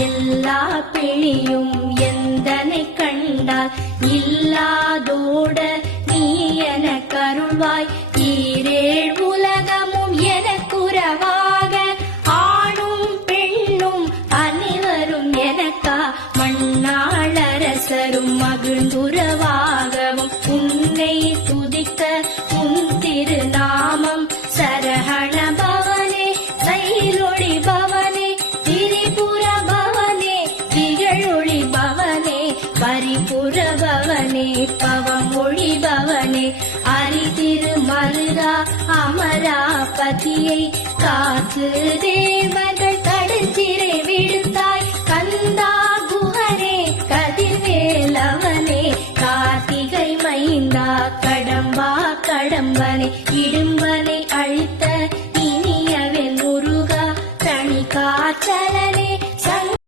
எல்லா பிணியும் எந்தனை கண்டால் இல்லாதோட நீ என கருள்வாய். ஈரேழ் உலகமும் எனக்குறவாக ஆணும் பெண்ணும் அனைவரும் எனக்கா மண்ணாளரசரும் மகிழ்ந்துறவாகவும் உன்னை துதிக்க உன் திருநாமம் சரஹண பவனே சைலொளி பவனே திரிபுர பவனே திகழொளி பவனே பரிபுர பவனே பவமொழி பவனே அரி திருமருகா அமராபதியை காத்து தே